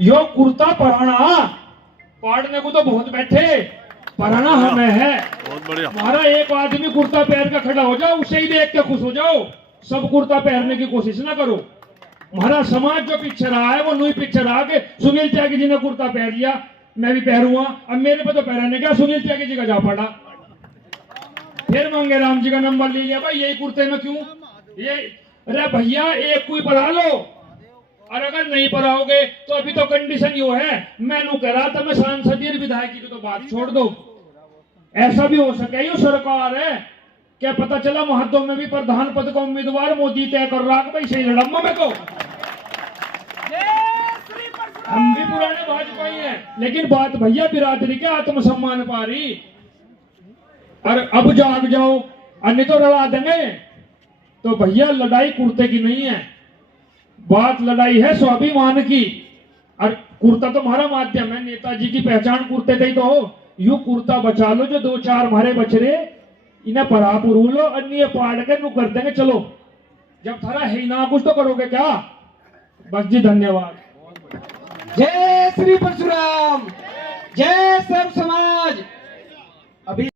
यो कुर्ता पराना पाड़ने को तो बहुत बैठे, पराना हमें है। बहुत बढ़िया। हमारा एक आदमी कुर्ता पहन के खड़ा हो जाओ, उसे ही देख के खुश हो जाओ, सब कुर्ता पहनने की कोशिश ना करो। हमारा समाज जो पीछे रहा है वो नहीं पीछे रहा कि सुनील त्यागी जी ने कुर्ता पहन लिया मैं भी पहनूंगा, अब मेरे पे तो पहनने का सुनील त्यागी जी का जा पड़ा। फिर मंगे राम जी का नंबर ले लिया, भाई यही कुर्ते में क्यों ये। अरे भैया एक कोई पढ़ा लो, और अगर नहीं पढ़ाओगे तो अभी तो कंडीशन यो है, मैंने कह रहा था मैं सांसदीय विधायक की तो बात छोड़ दो, ऐसा भी हो सके यो सरकार है क्या पता चला महत्व में भी प्रधान पद का उम्मीदवार मोदी तय कर रहा भाई सही लड़म्मा में तो। हम भी पुराने भाजपाई हैं, लेकिन बात भैया बिरादरी के आत्मसम्मान पारी। और अब जाग जाओ अन्य तो लड़ा देंगे, तो भैया लड़ाई कुर्ते की नहीं है, बात लड़ाई है स्वाभिमान की। और कुर्ता तो हमारा माध्यम है, नेताजी की पहचान कुर्ते थे तो हो। यू कुर्ता बचा लो, जो 2-4 हमारे बचरे इन्हें पढ़ा पुरू लो, अन्य पाड़ के नु कर देंगे। चलो जब थारा है ना कुछ तो करोगे क्या। बस जी धन्यवाद। जय श्री परशुराम, जय सर्व समाज। अभी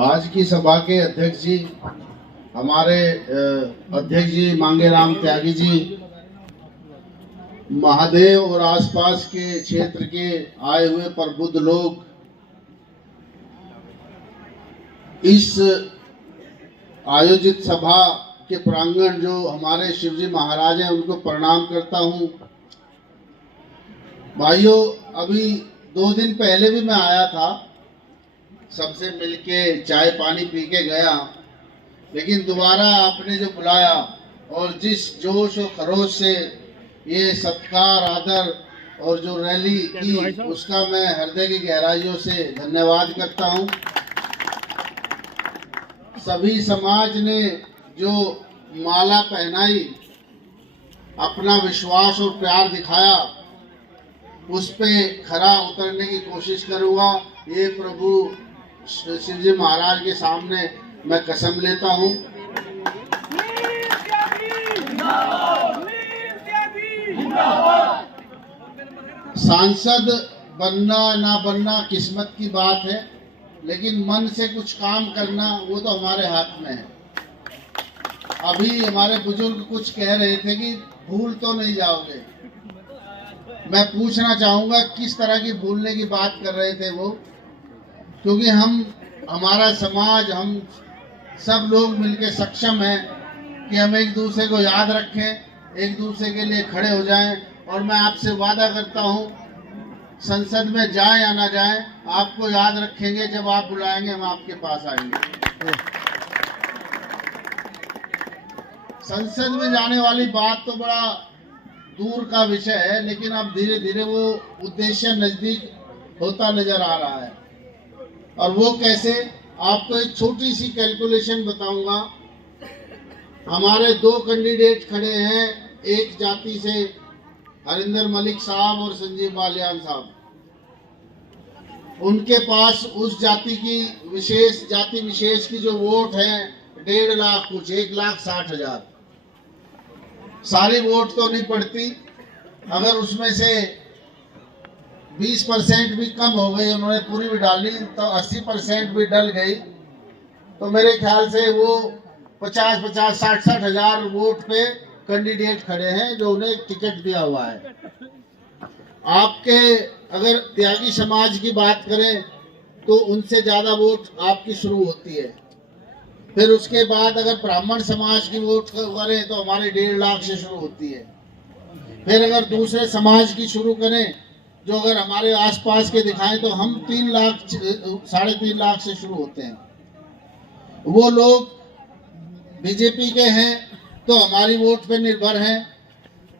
आज की सभा के अध्यक्ष जी, हमारे अध्यक्ष जी मांगे राम त्यागी जी, महादेव और आसपास के क्षेत्र के आए हुए प्रबुद्ध लोग, इस आयोजित सभा के प्रांगण जो हमारे शिवजी महाराज हैं उनको प्रणाम करता हूं। भाइयों, अभी 2 दिन पहले भी मैं आया था, सबसे मिलके चाय पानी पी के गया, लेकिन दोबारा आपने जो बुलाया और जिस जोश और खरोश से ये सत्कार आदर और जो रैली की, उसका मैं हृदय की गहराइयों से धन्यवाद करता हूं। सभी समाज ने जो माला पहनाई, अपना विश्वास और प्यार दिखाया, उस पे खरा उतरने की कोशिश करूंगा। ये प्रभु शिवजी महाराज के सामने मैं कसम लेता हूं। सांसद बनना ना बनना किस्मत की बात है, लेकिन मन से कुछ काम करना वो तो हमारे हाथ में है। अभी हमारे बुजुर्ग कुछ कह रहे थे कि भूल तो नहीं जाओगे। मैं पूछना चाहूंगा किस तरह की भूलने की बात कर रहे थे वो, क्योंकि हमारा समाज, हम सब लोग मिलकर सक्षम हैं कि हम एक दूसरे को याद रखें, एक दूसरे के लिए खड़े हो जाएं। और मैं आपसे वादा करता हूं, संसद में जाए या ना जाए, आपको याद रखेंगे। जब आप बुलाएंगे हम आपके पास आएंगे। संसद में जाने वाली बात तो बड़ा दूर का विषय है, लेकिन अब धीरे धीरे वो उद्देश्य नजदीक होता नजर आ रहा है। और वो कैसे, आपको एक छोटी सी कैलकुलेशन बताऊंगा। हमारे 2 कैंडिडेट खड़े हैं, एक जाति से हरिंदर मलिक साहब और संजीव बालियान साहब। उनके पास उस जाति की जाति विशेष की जो वोट है 1.5 लाख, कुछ 1,60,000। सारी वोट तो नहीं पड़ती, अगर उसमें से 20% भी कम हो गई, उन्होंने पूरी भी डाली तो 80% भी डल गई, तो मेरे ख्याल से वो 50-50, 60-60 हजार वोट पे कैंडिडेट खड़े हैं जो उन्हें टिकट दिया हुआ है। आपके अगर त्यागी समाज की बात करें तो उनसे ज्यादा वोट आपकी शुरू होती है। फिर उसके बाद अगर ब्राह्मण समाज की वोट करें तो हमारे 1.5 लाख से शुरू होती है। फिर अगर दूसरे समाज की शुरू करें, जो अगर हमारे आसपास के दिखाएं, तो हम 3 लाख 3.5 लाख से शुरू होते हैं। वो लोग बीजेपी के हैं तो हमारी वोट पे निर्भर हैं,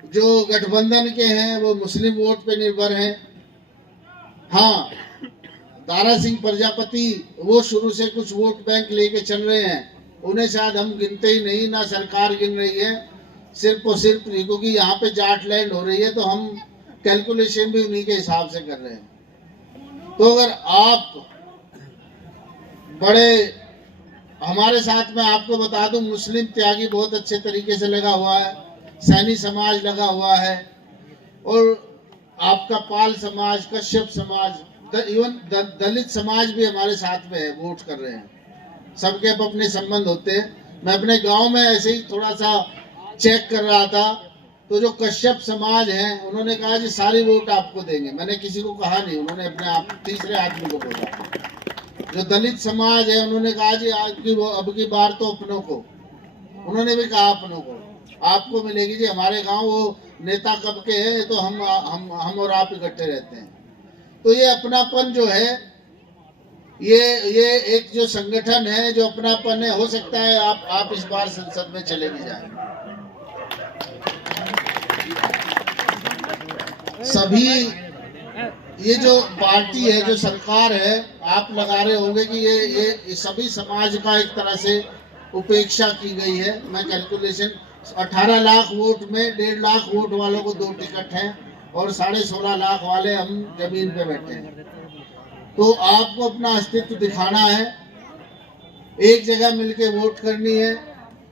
जो गठबंधन के हैं वो मुस्लिम वोट पे निर्भर हैं। हाँ, दारा सिंह प्रजापति वो शुरू से कुछ वोट बैंक लेके चल रहे हैं, उन्हें शायद हम गिनते ही नहीं, ना सरकार गिन रही है, सिर्फ और सिर्फ क्योंकि यहाँ पे जाट लैंड हो रही है तो हम कैलकुलेशन भी उन्हीं के हिसाब से कर रहे हैं। तो अगर आप बड़े हमारे साथ में आपको बता दूं, मुस्लिम त्यागी बहुत अच्छे तरीके से लगा हुआ है, सैनी समाज लगा हुआ है, और आपका पाल समाज, कश्यप समाज, इवन दलित समाज भी हमारे साथ में है, वोट कर रहे हैं। सबके अपने संबंध होते हैं। मैं अपने गांव में ऐसे ही थोड़ा सा चेक कर रहा था, तो जो कश्यप समाज है उन्होंने कहा जी सारी वोट आपको देंगे। मैंने किसी को कहा नहीं, उन्होंने अपने आप तीसरे आदमी को बोला। जो दलित समाज है उन्होंने कहा जी अब की बार तो अपनों को, उन्होंने भी कहा अपनों को आपको मिलेगी जी, हमारे गांव वो नेता कब के हैं, तो हम और आप इकट्ठे रहते हैं। तो ये अपनापन जो है, ये एक जो संगठन है, जो अपनापन है, हो सकता है आप इस बार संसद में चले भी जाएं। सभी ये जो पार्टी है, जो सरकार है, आप लगा रहे होंगे कि ये सभी समाज का एक तरह से उपेक्षा की गई है। मैं कैलकुलेशन 18 लाख वोट में 1.5 लाख वोट वालों को 2 टिकट हैं और 16.5 लाख वाले हम जमीन पे बैठे हैं। तो आपको अपना अस्तित्व दिखाना है, एक जगह मिलके वोट करनी है।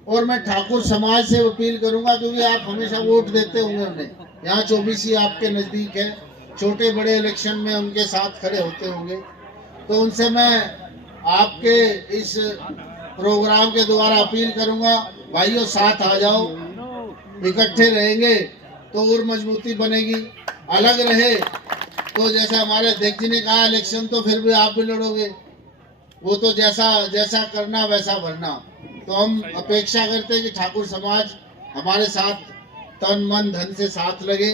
और मैं ठाकुर समाज से अपील करूंगा, क्योंकि आप हमेशा वोट देते होंगे उन्हें, यहाँ 24 आपके नजदीक है, छोटे बड़े इलेक्शन में उनके साथ खड़े होते होंगे, तो उनसे मैं आपके इस प्रोग्राम के द्वारा अपील करूंगा, भाइयों साथ आ जाओ, इकट्ठे रहेंगे तो और मजबूती बनेगी। अलग रहे तो जैसे हमारे अध्यक्ष जी ने कहा, इलेक्शन तो फिर भी आप भी लड़ोगे, वो तो जैसा करना वैसा भरना। तो हम अपेक्षा करते हैं कि ठाकुर समाज हमारे साथ तन मन धन से साथ लगे,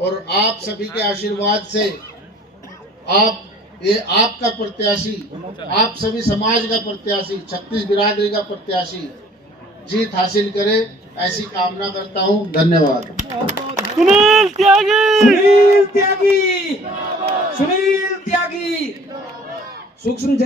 और आप सभी के आशीर्वाद से आपका प्रत्याशी, आप सभी समाज का प्रत्याशी, 36 बिरादरी का प्रत्याशी जीत हासिल करे, ऐसी कामना करता हूं। धन्यवाद। सुनील त्यागी, सुनील त्यागी, सुनील त्यागी, सूक्ष्म